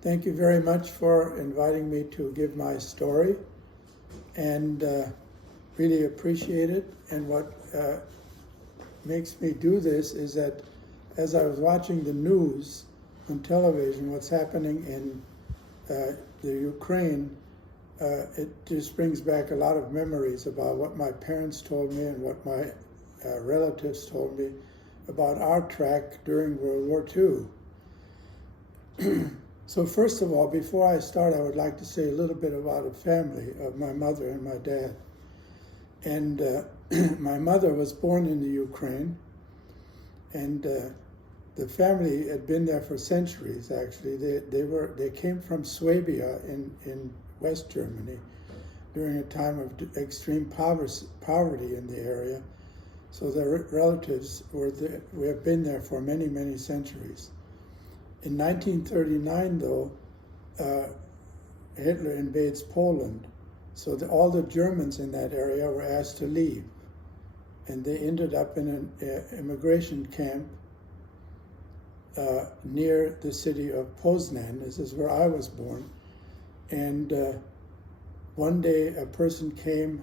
Thank you very much for inviting me to give my story, and really appreciate it. And what makes me do this is that as I was watching the news on television, what's happening in the Ukraine, it just brings back a lot of memories about what my parents told me and what my relatives told me about our track during World War II. So first of all, before I start, I would like to say a little bit about a family of my mother and my dad. And my mother was born in the Ukraine, and the family had been there for centuries. Actually, they came from Swabia in West Germany during a time of extreme poverty in the area. So their relatives have been there for many centuries. In 1939, though, Hitler invades Poland, so all the Germans in that area were asked to leave, and they ended up in an immigration camp near the city of Poznan. This is where I was born. And one day a person came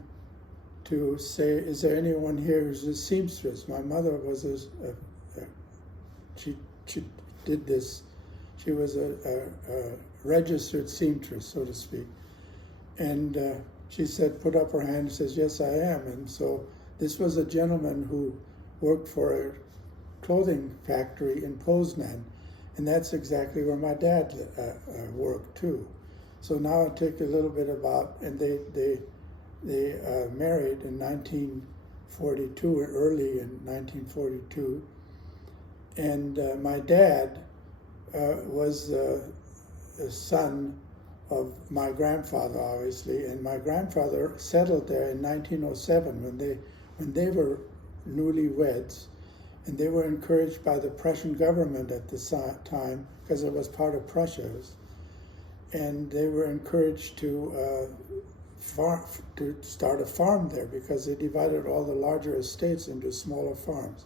to say, "Is there anyone here who's a seamstress?" My mother was she did this. She was a registered seamstress, so to speak. And she said, put up her hand and says, "Yes, I am." And so this was a gentleman who worked for a clothing factory in Poznan. And that's exactly where my dad worked too. So now I'll take a little bit about, and they married in 1942, early in 1942. And my dad was a son of my grandfather, obviously, and my grandfather settled there in 1907 when they were newlyweds, and they were encouraged by the Prussian government at the time because it was part of Prussia, and they were encouraged to start a farm there because they divided all the larger estates into smaller farms.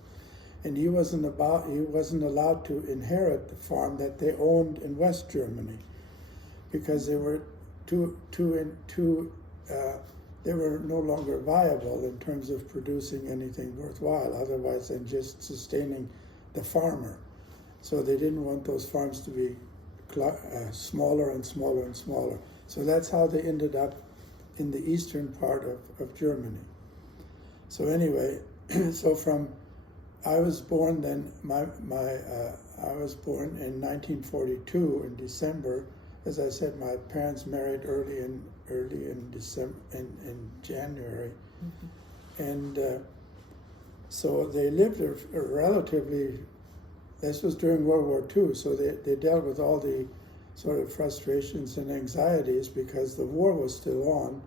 And he wasn't allowed to inherit the farm that they owned in West Germany because they were they were no longer viable in terms of producing anything worthwhile otherwise than just sustaining the farmer. So they didn't want those farms to be smaller and smaller and smaller. So that's how they ended up in the eastern part of Germany. So anyway, I was born then. I was born in 1942 in December. As I said, my parents married early in December, in January, and so they lived a relatively. This was during World War II, so they dealt with all the sort of frustrations and anxieties because the war was still on,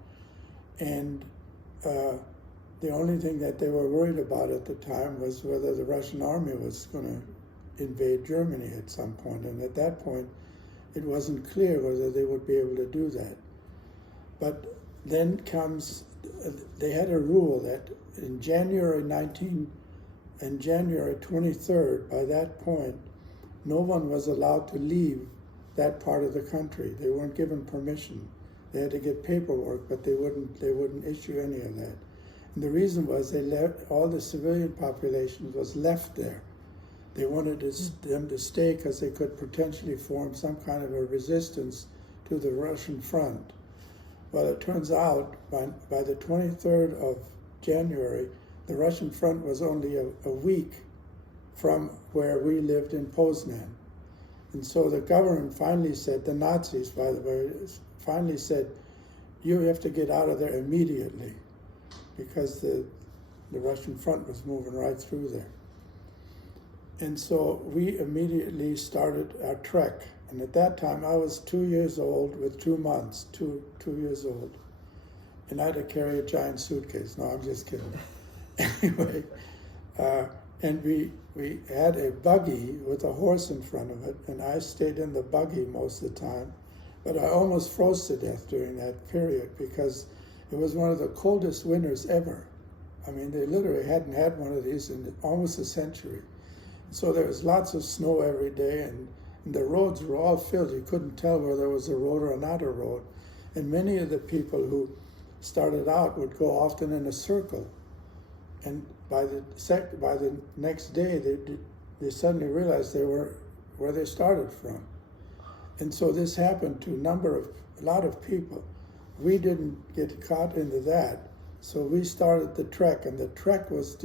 and the only thing that they were worried about at the time was whether the Russian army was going to invade Germany at some point. And at that point, it wasn't clear whether they would be able to do that. But then they had a rule that in January 23rd, by that point, no one was allowed to leave that part of the country. They weren't given permission. They had to get paperwork, but they wouldn't issue any of that. And the reason was all the civilian population was left there. They wanted them to stay because they could potentially form some kind of a resistance to the Russian front. Well, it turns out by the 23rd of January, the Russian front was only a week from where we lived in Poznan. And so the government finally said, the Nazis, by the way, finally said, you have to get out of there immediately, because the Russian front was moving right through there. And so we immediately started our trek. And at that time, I was 2 years old with 2 months, two years old. And I had to carry a giant suitcase. No, I'm just kidding. Anyway, and we had a buggy with a horse in front of it, and I stayed in the buggy most of the time. But I almost froze to death during that period because it was one of the coldest winters ever. I mean, they literally hadn't had one of these in almost a century. So there was lots of snow every day, And the roads were all filled. You couldn't tell whether there was a road or not a road. And many of the people who started out would go often in a circle. And by the next day, they suddenly realized they were where they started from. And so this happened to a lot of people. We didn't get caught into that. So we started the trek, and the trek was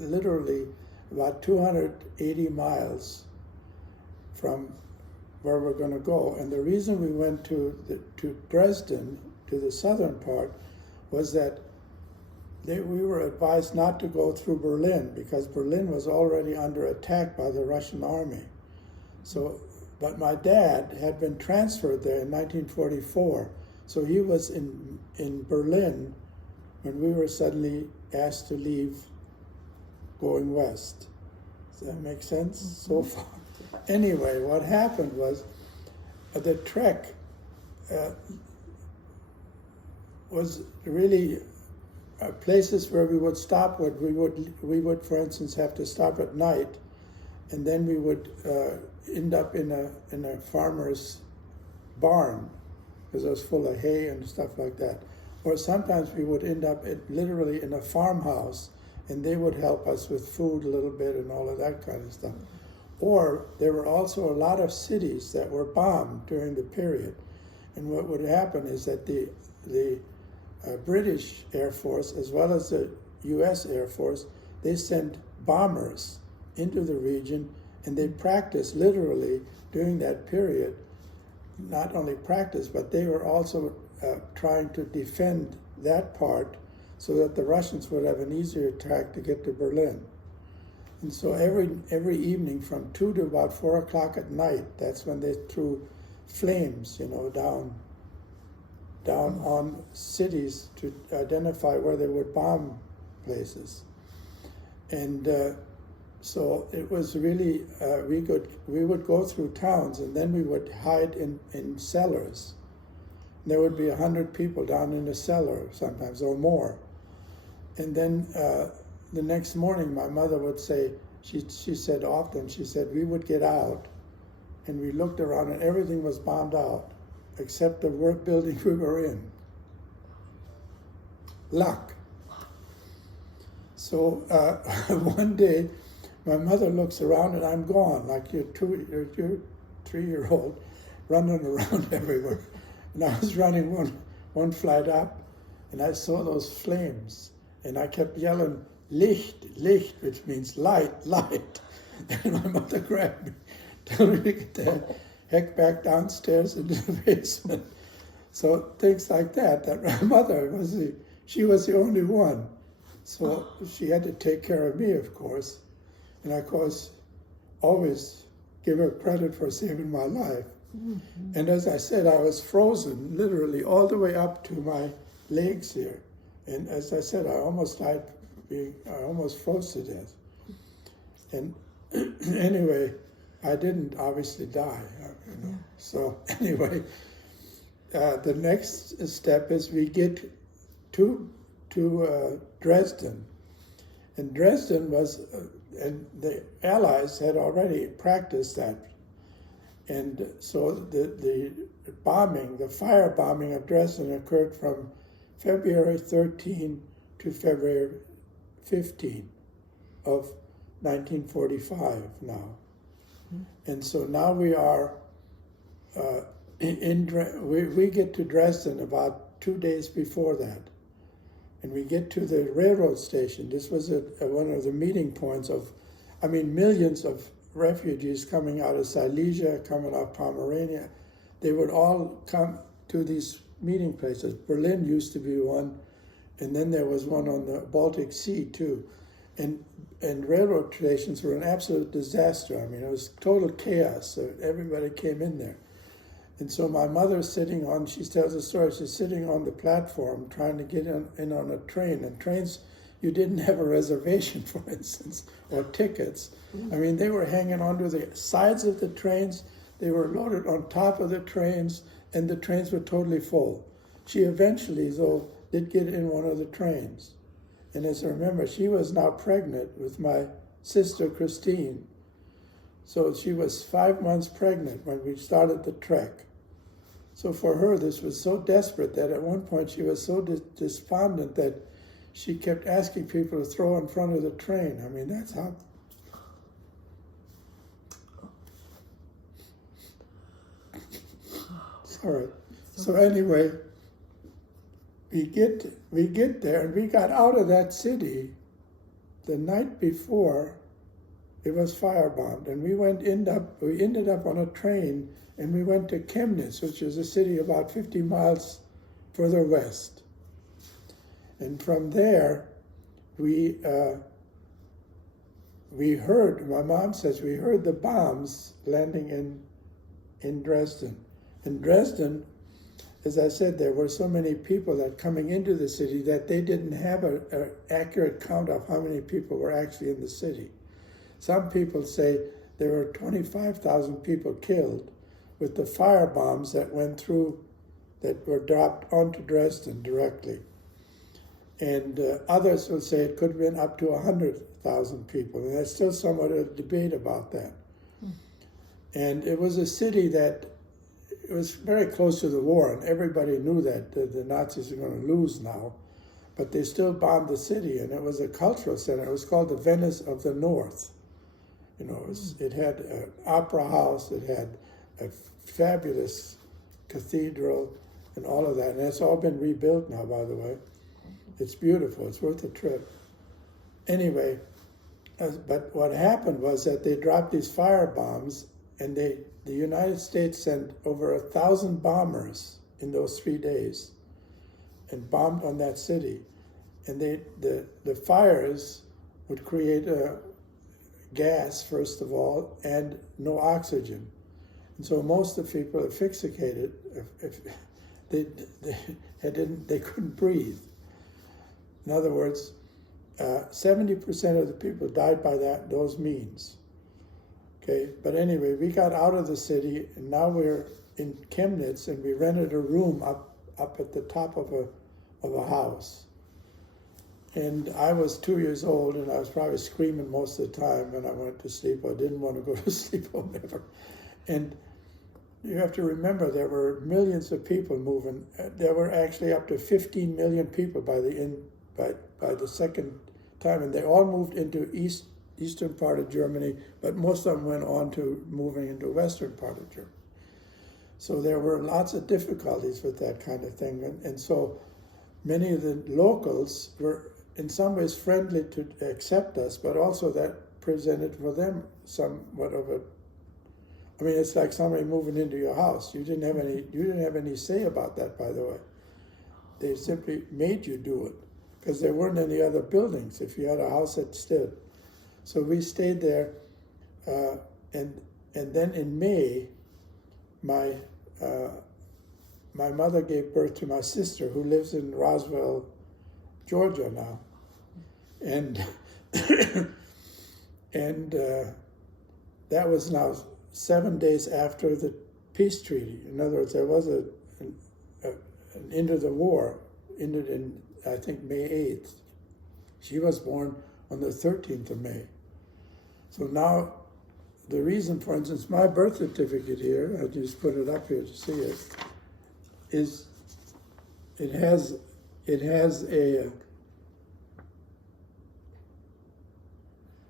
literally about 280 miles from where we're going to go. And the reason we went to Dresden, to the southern part, was that we were advised not to go through Berlin, because Berlin was already under attack by the Russian army. So, but my dad had been transferred there in 1944, so he was in Berlin when we were suddenly asked to leave going west. Does that make sense so far? Anyway, what happened was the trek was really places where we would stop. We would, for instance, have to stop at night, and then we would end up in a farmer's barn, because it was full of hay and stuff like that. Or sometimes we would end up literally in a farmhouse, and they would help us with food a little bit and all of that kind of stuff. Or there were also a lot of cities that were bombed during the period. And what would happen is that the British Air Force, as well as the US Air Force, they sent bombers into the region, and they practiced literally during that period. Not only practice, but they were also trying to defend that part so that the Russians would have an easier attack to get to Berlin. And so every evening from 2 to about 4 o'clock at night, that's when they threw flames, down on cities to identify where they would bomb places. And so it was really, we would go through towns, and then we would hide in cellars. And there would be 100 people down in a cellar sometimes, or more. And then the next morning, my mother would say, she said often, we would get out, and we looked around, and everything was bombed out, except the work building we were in. Luck. So one day, my mother looks around, and I'm gone, like your 3-year-old running around everywhere. And I was running one flight up, and I saw those flames, and I kept yelling, Licht, Licht, which means light, light. And my mother grabbed me, told me to get the heck back downstairs into the basement. So things like that my mother she was the only one. So she had to take care of me, of course. And of course, always give her credit for saving my life. Mm-hmm. And as I said, I was frozen literally all the way up to my legs here. And as I said, I almost froze to death. And anyway, I didn't obviously die. So anyway, the next step is we get to Dresden. And Dresden was, and the Allies had already practiced that. And so the firebombing of Dresden occurred from February 13 to February 15 of 1945 now. Mm-hmm. And so now we are, we get to Dresden about 2 days before that. And we get to the railroad station. This was one of the meeting points of, millions of refugees coming out of Silesia, coming out of Pomerania. They would all come to these meeting places. Berlin used to be one, and then there was one on the Baltic Sea too. And railroad stations were an absolute disaster. It was total chaos. So everybody came in there. And so my mother she tells a story, she's sitting on the platform trying to get in on a train. And trains, you didn't have a reservation, for instance, or tickets. Mm-hmm. They were hanging onto the sides of the trains. They were loaded on top of the trains, and the trains were totally full. She eventually, though, did get in one of the trains. And as I remember, she was now pregnant with my sister, Christine. So she was 5 months pregnant when we started the trek. So for her, this was so desperate that at one point she was so despondent that she kept asking people to throw in front of the train. I mean, that's how. Sorry. So anyway, we get there, and we got out of that city the night before it was firebombed, and we ended up on a train, and we went to Chemnitz, which is a city about 50 miles further west. And from there, we heard, my mom says, we heard the bombs landing in Dresden. In Dresden, as I said, there were so many people that coming into the city that they didn't have an accurate count of how many people were actually in the city. Some people say there were 25,000 people killed with the fire bombs that went through, that were dropped onto Dresden directly. And others will say it could have been up to 100,000 people, and there's still somewhat of a debate about that. And it was a city that it was very close to the war, and everybody knew that the Nazis are going to lose now, but they still bombed the city, and it was a cultural center. It was called the Venice of the North. You know, it had an opera house, it had a fabulous cathedral, and all of that, and it's all been rebuilt now, by the way. It's beautiful. It's worth a trip. Anyway, but what happened was that they dropped these fire bombs, and the United States sent over 1,000 bombers in those 3 days and bombed on that city. And the fires would create a gas, first of all, and no oxygen. And so most of the people asphyxiated, they couldn't breathe. In other words, 70% of the people died by those means. Okay, but anyway, we got out of the city, and now we're in Chemnitz, and we rented a room up at the top of a house. And I was 2 years old, and I was probably screaming most of the time when I went to sleep, or didn't want to go to sleep, or whatever. And you have to remember, there were millions of people moving. There were actually up to 15 million people by the second time, and they all moved into eastern part of Germany, but most of them went on to moving into western part of Germany. So there were lots of difficulties with that kind of thing, and so many of the locals were in some ways friendly to accept us, but also that presented for them somewhat of a, I mean, it's like somebody moving into your house. You didn't have any say about that, by the way. They simply made you do it, because there weren't any other buildings if you had a house that stood. So we stayed there, and then in May, my mother gave birth to my sister, who lives in Roswell, Georgia now, and that was now 7 days after the peace treaty. In other words, there was an end of the war, ended in, I think, May 8th. She was born on the 13th of May. So now, the reason, for instance, my birth certificate here, I just put it up here to see it, is it has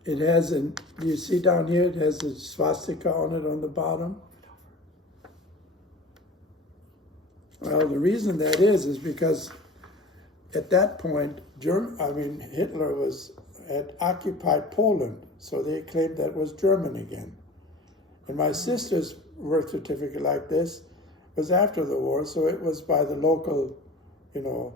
do you see down here, it has a swastika on it on the bottom? Well, the reason that is because at that point, Hitler had occupied Poland, so they claimed that was German again. And my sister's birth certificate like this was after the war, so it was by the local, a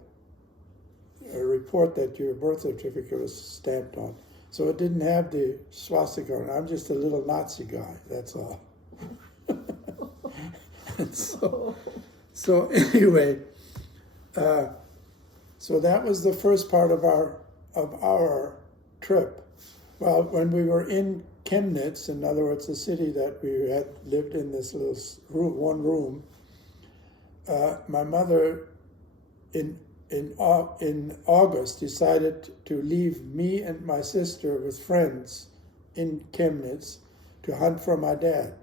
report that your birth certificate was stamped on. So it didn't have the swastika on it. I'm just a little Nazi guy, that's all. And so anyway, so that was the first part of our trip. Well, when we were in Chemnitz, in other words, the city that we had lived in, this little one room, my mother in August decided to leave me and my sister with friends in Chemnitz to hunt for my dad.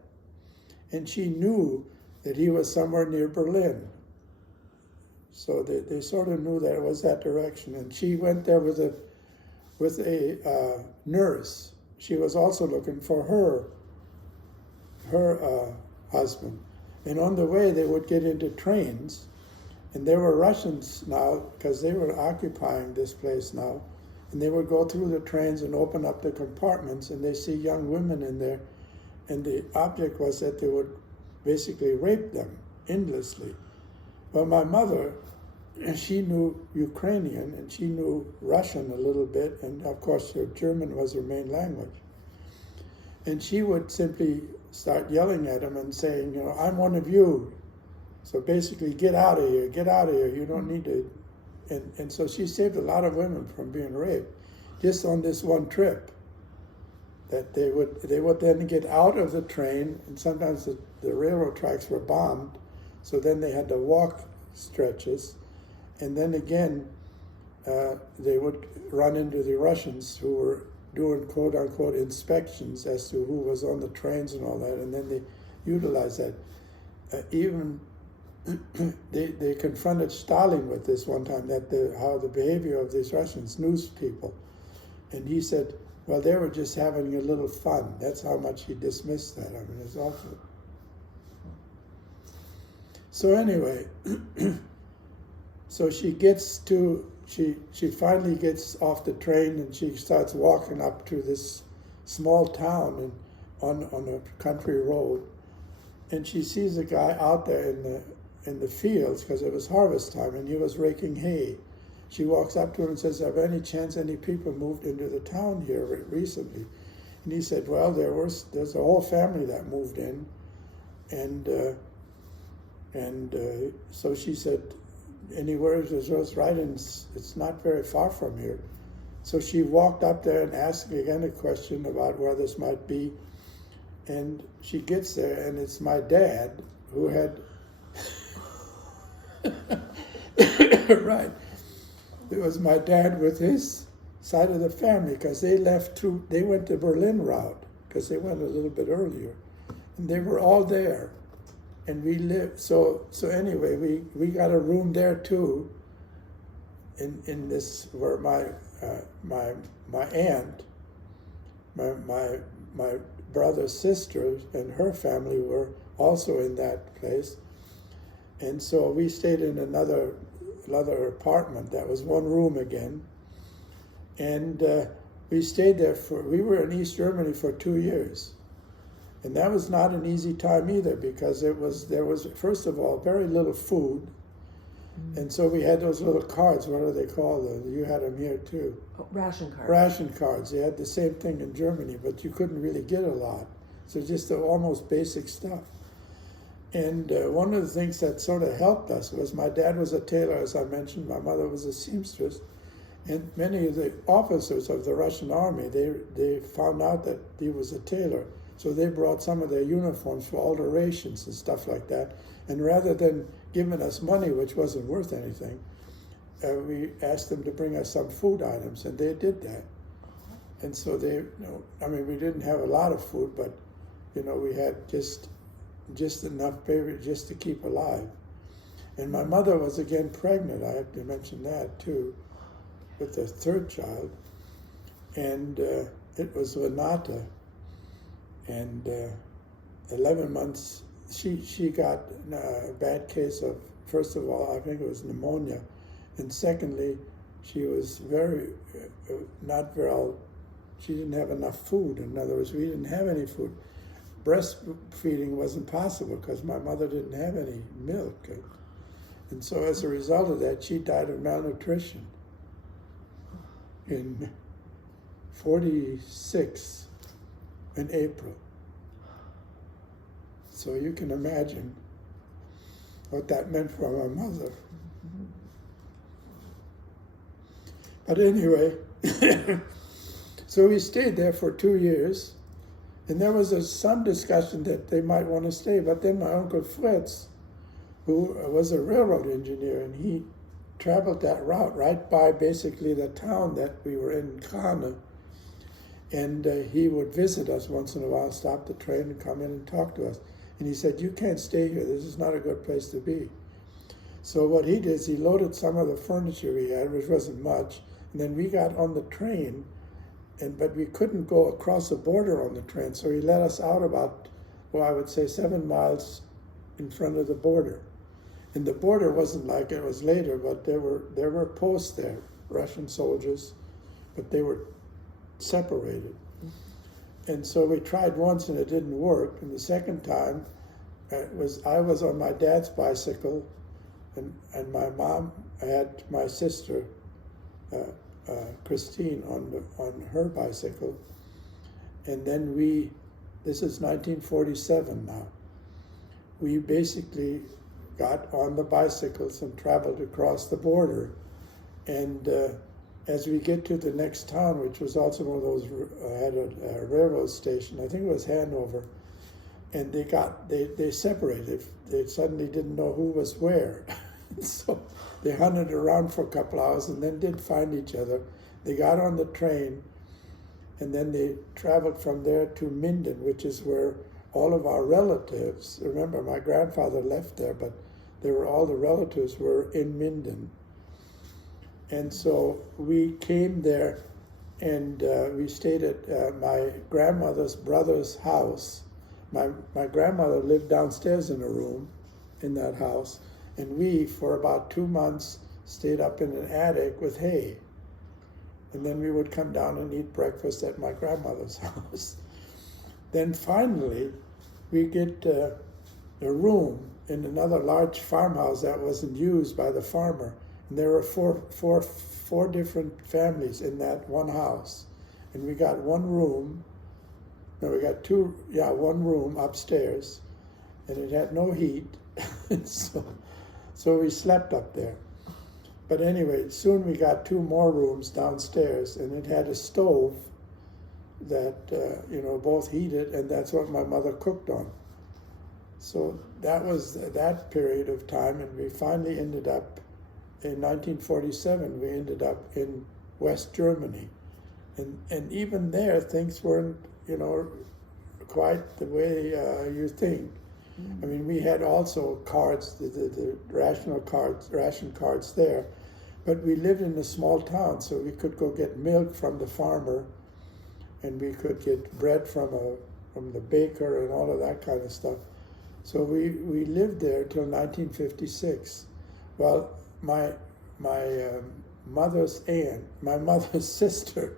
And she knew that he was somewhere near Berlin. So they sort of knew that it was that direction. And she went there with a nurse. She was also looking for her husband. And on the way, they would get into trains. And there were Russians now, because they were occupying this place now. And they would go through the trains and open up the compartments, and they see young women in there. And the object was that they would basically rape them endlessly. Well, my mother, she knew Ukrainian and she knew Russian a little bit, and of course German was her main language. And she would simply start yelling at him and saying, you know, I'm one of you. So basically, get out of here, you don't need to. And so she saved a lot of women from being raped just on this one trip. That they would then get out of the train, and sometimes the railroad tracks were bombed, so then they had to walk stretches, and then again they would run into the Russians who were doing quote-unquote inspections as to who was on the trains and all that, and then they utilized that. Even they confronted Stalin with this one time, that how the behavior of these Russians, news people, and he said, well, they were just having a little fun. That's how much he dismissed that. I mean, it's awful. So anyway, so she finally gets off the train and she starts walking up to this small town on a country road, and she sees a guy out there in the fields, because it was harvest time, and he was raking hay. She walks up to him and says, have any chance any people moved into the town here recently? And he said, well, there's a whole family that moved in. And so she said, anywhere is right, and it's not very far from here. So she walked up there and asked again a question about where this might be. And she gets there, and it's my dad who had, right. It was my dad with his side of the family, because they went the Berlin route, because they went a little bit earlier. And they were all there. And we lived, so anyway, we got a room there too, in this, where my aunt, my brother's sister and her family were also in that place. And so we stayed in another apartment that was one room again, and we stayed there we were in East Germany for 2 years, and that was not an easy time either, because there was first of all very little food, and so we had those little cards. What are they called? You had them here too. Oh, ration cards. Ration cards. They had the same thing in Germany, but you couldn't really get a lot. So just the almost basic stuff. And one of the things that sort of helped us was my dad was a tailor, as I mentioned. My mother was a seamstress. And many of the officers of the Russian army, they found out that he was a tailor. So they brought some of their uniforms for alterations and stuff like that. And rather than giving us money, which wasn't worth anything, we asked them to bring us some food items, and they did that. And so we didn't have a lot of food, but, we had just enough baby just to keep alive. And my mother was again pregnant, I have to mention that too, with the third child. And it was Renata. And 11 months, she got a bad case of, first of all, I think it was pneumonia. And secondly, she was not well, she didn't have enough food. In other words, we didn't have any food. Breastfeeding wasn't possible because my mother didn't have any milk. And so as a result of that, she died of malnutrition in 46 in April. So you can imagine what that meant for my mother. But anyway, so we stayed there for 2 years. And there was some discussion that they might want to stay, but then my Uncle Fritz, who was a railroad engineer, and he traveled that route right by basically the town that we were in, Kana. And he would visit us once in a while, stop the train and come in and talk to us. And he said, "You can't stay here. This is not a good place to be." So what he did is he loaded some of the furniture we had, which wasn't much, and then we got on the train, but we couldn't go across the border on the train, so he let us out about, well, I would say 7 miles in front of the border. And the border wasn't like it was later, but there were posts there, Russian soldiers, but they were separated. And so we tried once and it didn't work. And the second time, I was on my dad's bicycle, and my mom had my sister, Christine, on her bicycle. And then this is 1947 now, we basically got on the bicycles and traveled across the border. And as we get to the next town, which was also one of those, had a railroad station, I think it was Hanover, and they separated. They suddenly didn't know who was where. So they hunted around for a couple hours and then did find each other. They got on the train, and then they traveled from there to Minden, which is where all of our relatives, remember my grandfather left there, but all the relatives were in Minden. And so we came there, and we stayed at my grandmother's brother's house. My grandmother lived downstairs in a room in that house, and we, for about 2 months, stayed up in an attic with hay. And then we would come down and eat breakfast at my grandmother's house. Then finally, we get a room in another large farmhouse that wasn't used by the farmer. And there were four different families in that one house. And we got one room, one room upstairs, and it had no heat. So we slept up there. But anyway, soon we got 2 more rooms downstairs, and it had a stove that, both heated, and that's what my mother cooked on. So that was that period of time, and we finally ended up, in 1947, we ended up in West Germany. And even there, things weren't, quite the way you think. I mean, we had also cards, the ration cards there, but we lived in a small town, so we could go get milk from the farmer, and we could get bread from the baker and all of that kind of stuff. So we lived there till 1956. Well, my mother's aunt, my mother's sister,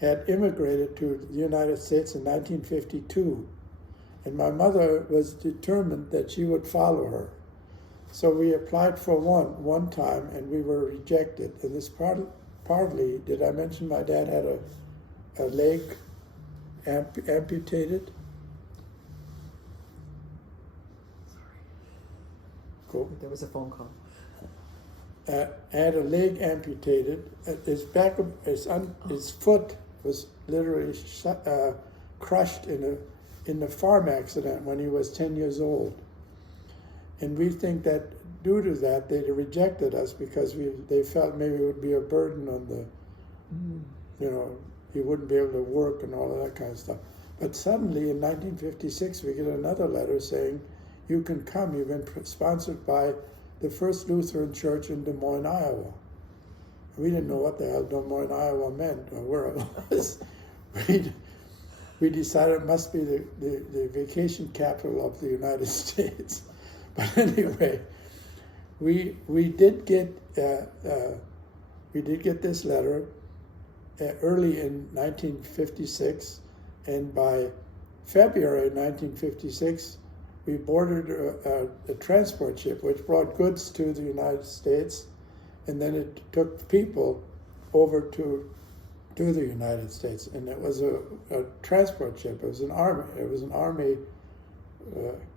had immigrated to the United States in 1952. And my mother was determined that she would follow her. So we applied for one time, and we were rejected. And this partly, did I mention my dad had a leg amputated? Cool. There was a phone call. Had a leg amputated. His foot was literally crushed in a farm accident when he was 10 years old. And we think that due to that, they rejected us because they felt maybe it would be a burden on he wouldn't be able to work and all of that kind of stuff. But suddenly in 1956, we get another letter saying, "You can come, you've been sponsored by the First Lutheran Church in Des Moines, Iowa." We didn't know what the hell Des Moines, Iowa meant or where it was. We decided it must be the vacation capital of the United States. But anyway, we did get this letter early in 1956, and by February 1956, we boarded a transport ship which brought goods to the United States, and then it took people over to the United States, and it was a transport ship. It was an army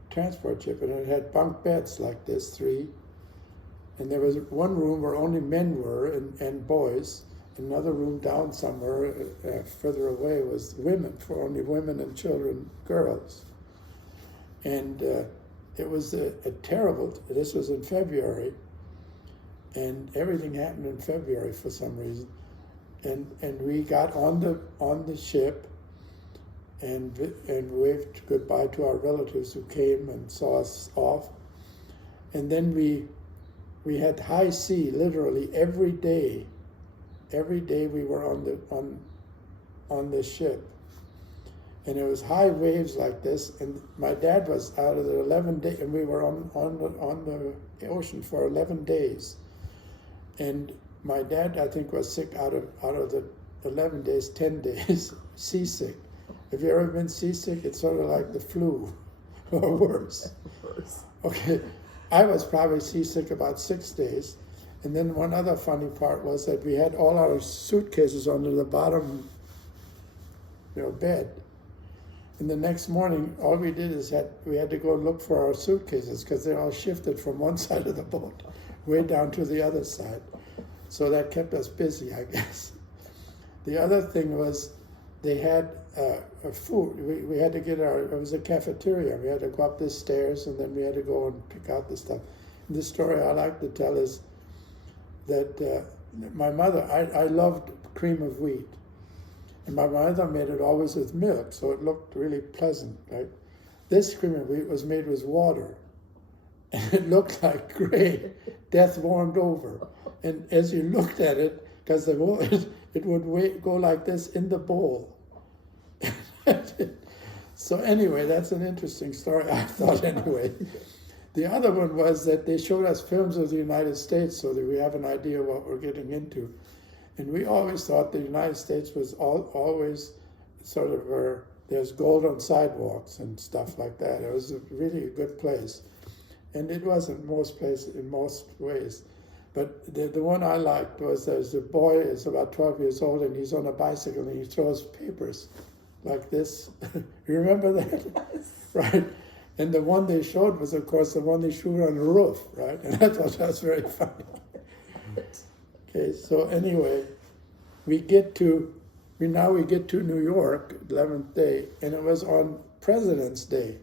transport ship, and it had bunk beds like this, 3, and there was one room where only men were and boys. Another room down somewhere further away was women, for only women and children, girls. And it was a terrible, this was in February, and everything happened in February for some reason. and we got on the ship and waved goodbye to our relatives who came and saw us off. And then we had high sea literally every day. Every day we were on the ship. And it was high waves like this, and my dad was out of the 11 days, and we were on the ocean for 11 days. And my dad, I think, was sick out of the 11 days, 10 days, seasick. Have you ever been seasick? It's sort of like the flu, or worse. Okay, I was probably seasick about 6 days. And then one other funny part was that we had all our suitcases under the bottom, bed. And the next morning, all we did is we had to go look for our suitcases because they all shifted from one side of the boat way down to the other side. So that kept us busy, I guess. The other thing was they had food. We had to get it was a cafeteria. We had to go up the stairs, and then we had to go and pick out the stuff. And the story I like to tell is that my mother, I loved cream of wheat. And my mother made it always with milk, so it looked really pleasant, right? This cream of wheat was made with water. And it looked like gray, death warmed over. And as you looked at it, because it would go like this in the bowl. So anyway, that's an interesting story, I thought anyway. The other one was that they showed us films of the United States so that we have an idea what we're getting into. And we always thought the United States was always sort of where there's gold on sidewalks and stuff like that. It was really a good place. And it was in most places, in most ways. But the one I liked was there's a boy, is about 12 years old, and he's on a bicycle and he throws papers like this. You remember that? Yes. Right. And the one they showed was, of course, the one they threw on the roof, right? And I thought that was very funny. Okay, so anyway, we get to New York, 11th day, and it was on President's Day.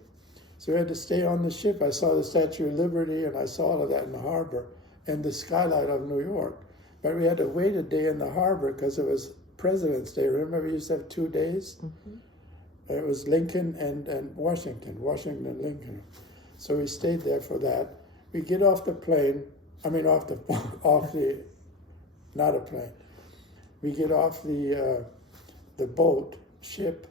So we had to stay on the ship. I saw the Statue of Liberty, and I saw all of that in the harbor, and the skyline of New York. But we had to wait a day in the harbor because it was President's Day. Remember we used to have 2 days? Mm-hmm. It was Lincoln and Washington and Lincoln. So we stayed there for that. We get off the plane, not a plane. We get off the boat, ship,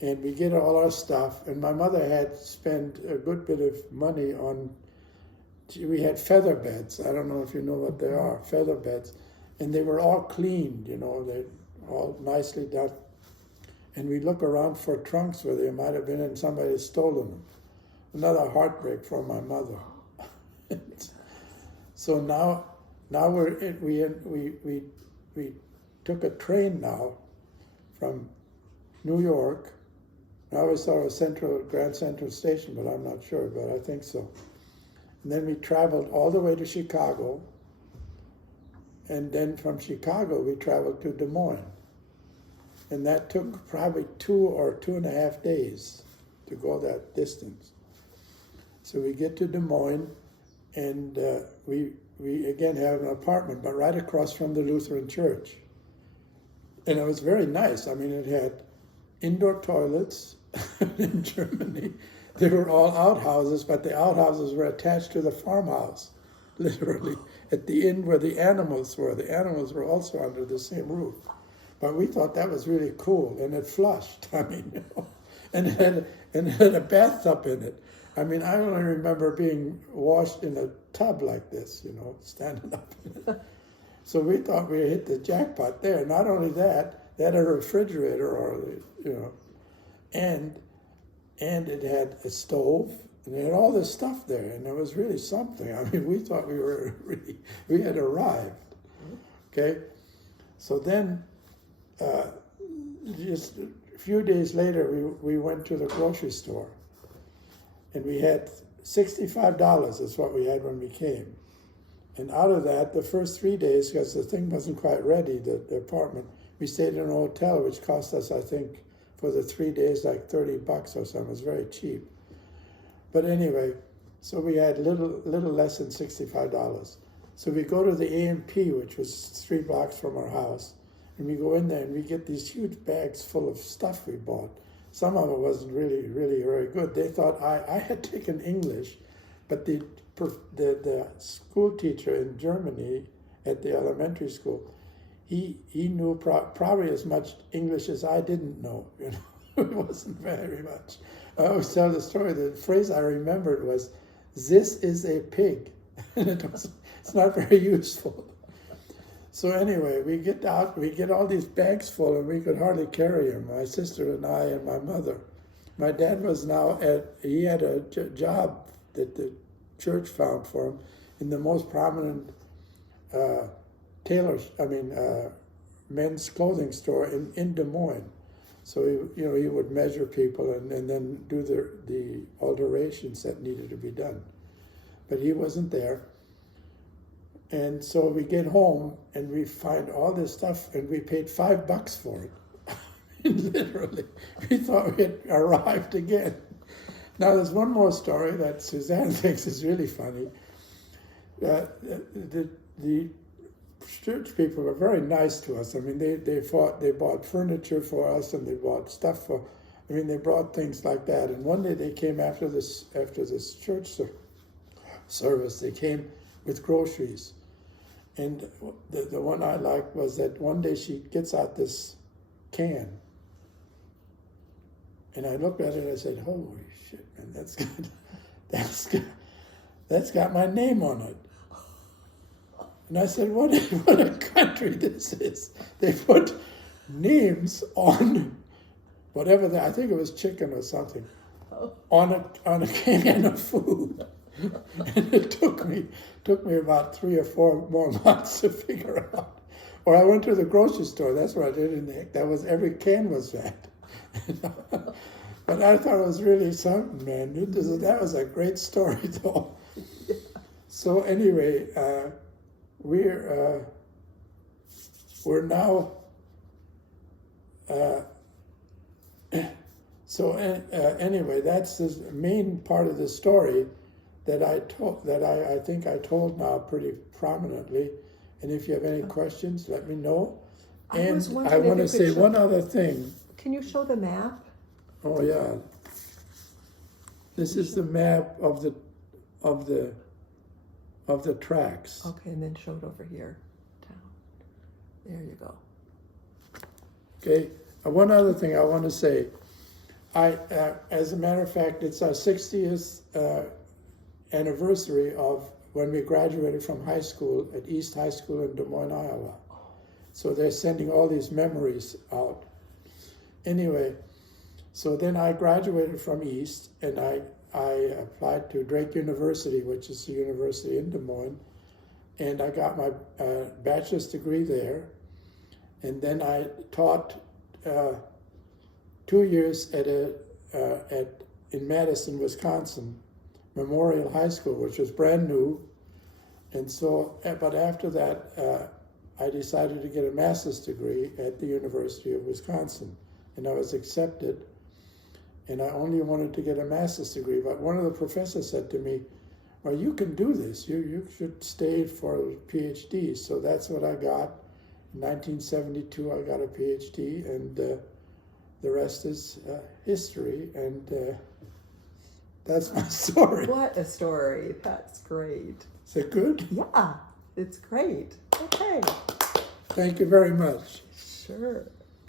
and we get all our stuff. And my mother had spent a good bit of money on, we had feather beds. I don't know if you know what they are, feather beds. And they were all cleaned, they're all nicely done. And we look around for trunks where they might have been and somebody had stolen them. Another heartbreak for my mother. So now we took a train now from New York. I always thought it was Grand Central Station, but I'm not sure, but I think so. And then we traveled all the way to Chicago. And then from Chicago, we traveled to Des Moines. And that took probably 2 or 2.5 days to go that distance. So we get to Des Moines, and we again have an apartment, but right across from the Lutheran church. And it was very nice. It had indoor toilets in Germany. They were all outhouses, but the outhouses were attached to the farmhouse, literally, at the end where the animals were. The animals were also under the same roof. But we thought that was really cool, and it flushed. And it had a bathtub in it. I only remember being washed in a tub like this, standing up in it. So we thought we hit the jackpot there. Not only that, they had a refrigerator, and it had a stove, and it had all this stuff there, and it was really something. We thought we had arrived. Okay, so then. Just a few days later, we went to the grocery store, and we had $65 is what we had when we came. And out of that, the first 3 days, because the thing wasn't quite ready, the apartment, we stayed in a hotel, which cost us, I think, for the 3 days, like $30 or something. It was very cheap. But anyway, so we had little less than $65. So we go to the A&P, which was 3 blocks from our house. and we go in there and we get these huge bags full of stuff we bought. Some of it wasn't really, really very good. They thought I had taken English, but the school teacher in Germany at the elementary school, he knew probably as much English as I didn't know. You know, it wasn't very much. I always tell the story. The phrase I remembered was, "This is a pig," and it's not very useful. So anyway, we get out, we get all these bags full, and we could hardly carry them. My sister and I and my mother. My dad was he had a job that the church found for him in the most prominent men's clothing store in Des Moines. So he would measure people and then do the alterations that needed to be done. But he wasn't there. And so we get home and we find all this stuff, and we paid $5 for it. Literally, we thought we had arrived again. Now there's one more story that Suzanne thinks is really funny. The church people were very nice to us. I mean, they bought furniture for us, and they bought stuff they brought things like that. And one day they came after this church service. They came with groceries. And the one I liked was that one day she gets out this can. And I looked at it and I said, "Holy shit, man, that's got my name on it." And I said, what a country this is. They put names on whatever I think it was chicken or something, on a can of food. And it took me about 3 or 4 more months to figure out. Or I went to the grocery store. That's what I did. Every can was that. But I thought it was really something, man. That was a great story, though. So anyway, we're now. Anyway, that's the main part of the story that I think I told now pretty prominently. And if you have any questions, let me know. And I want to say one other thing. Can you show the map? Oh yeah. This is the map of the tracks. Okay, and then show it over here. Down. There you go. Okay. One other thing I want to say. As a matter of fact, it's our 60th anniversary of when we graduated from high school at East High School in Des Moines, Iowa. So they're sending all these memories out. Anyway, so then I graduated from East, and I applied to Drake University, which is a university in Des Moines, and I got my bachelor's degree there. And then I taught 2 years in Madison, Wisconsin, Memorial High School, which was brand new. And so, but after that, I decided to get a master's degree at the University of Wisconsin. And I was accepted. And I only wanted to get a master's degree. But one of the professors said to me, "Well, you can do this. You should stay for a PhD." So that's what I got. In 1972, I got a PhD, and the rest is history. And that's my story. What a story. That's great. Is it good? Yeah, it's great. Okay. Thank you very much. Sure.